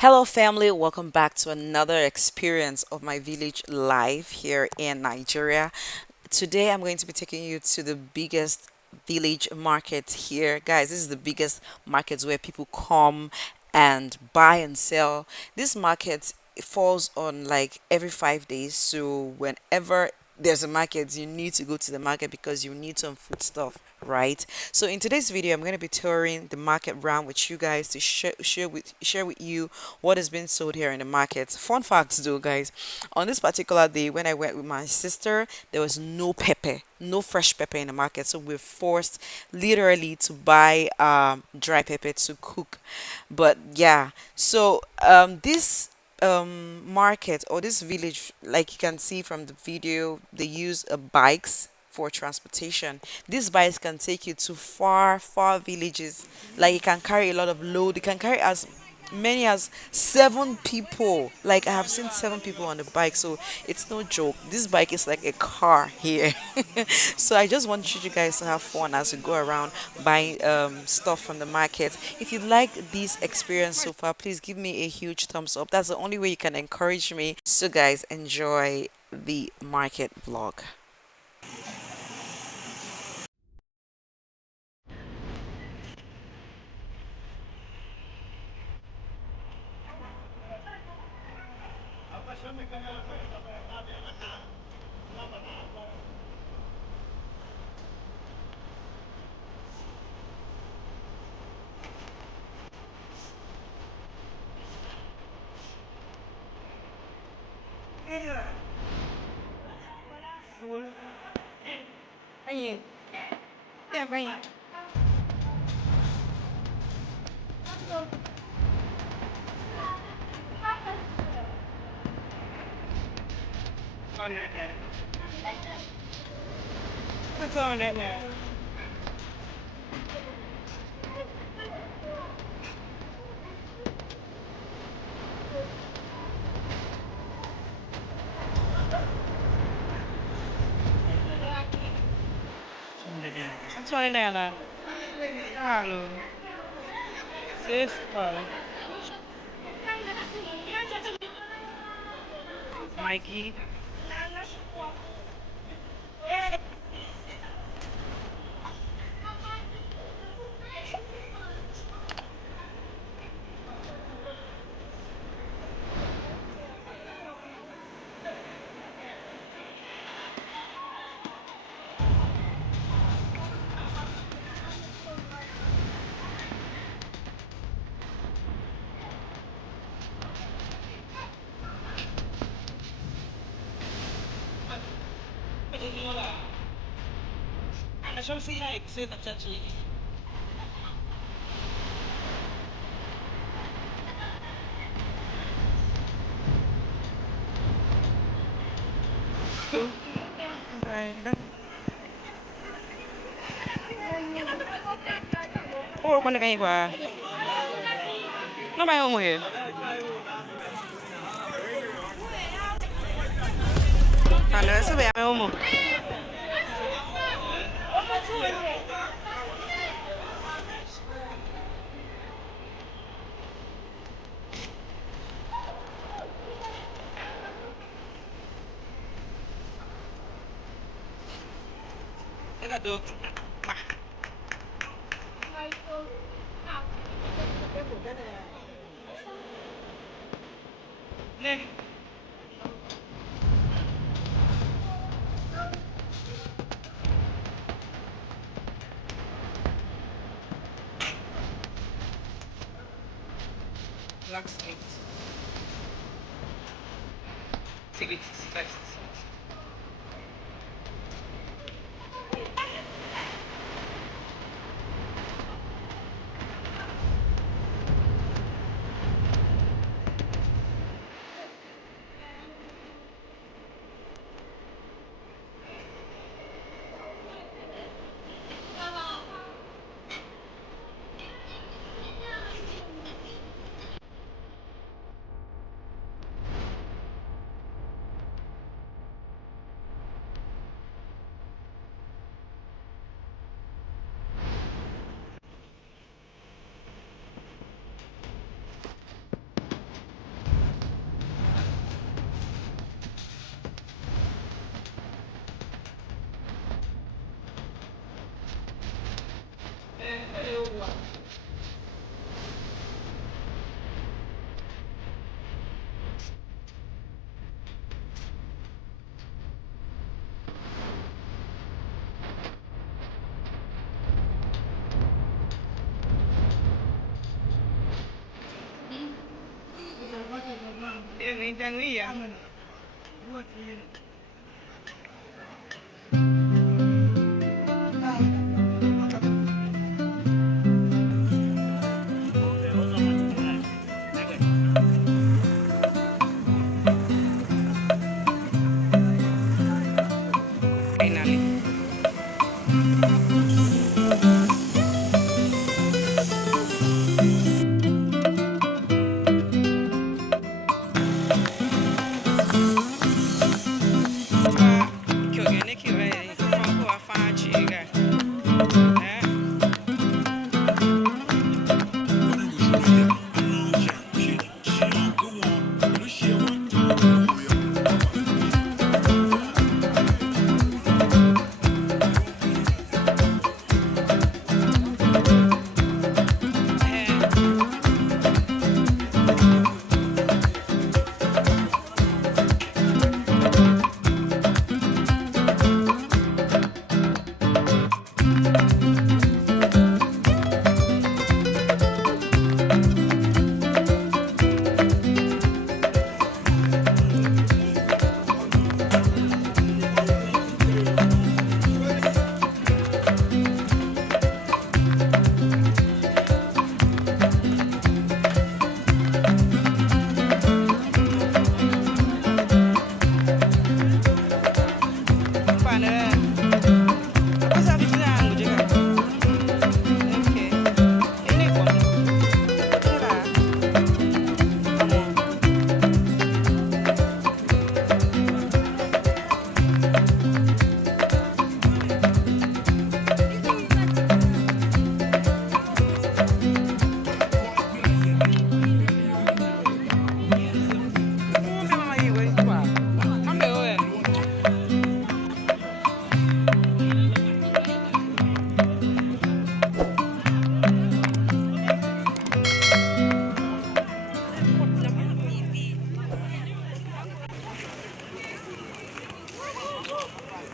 Hello, family. Welcome back to another experience of my village life here in Nigeria. Today, I'm going to be taking you to the biggest village market here. Guys, this is the biggest market where people come and buy and sell. This market falls on like every 5 days. So, whenever there's a market, you need to go to the market because you need some food stuff, right? So in today's video, I'm going to be touring the market round with you guys to share with you what has been sold here in the market. Fun facts though, guys. On this particular day when I went with my sister, there was no pepper, no fresh pepper in the market. So we're forced literally to buy dry pepper to cook. But yeah, so this market or this village, like you can see from the video, they use bikes for transportation. These bikes can take you to far villages. Like it can carry a lot of load. It can carry as many as 7 people. Like I have seen 7 people on the bike, so it's no joke. This bike is like a car here. So I just want you guys to have fun as you go around buying stuff from the market. If you like this experience so far, please give me a huge thumbs up. That's the only way you can encourage me. So guys, enjoy the market vlog. Oh, con này quả. Nó bay không hề. À, nó sẽ bay không? Thế là được. Nè. Blacksmith. Secret. Finally.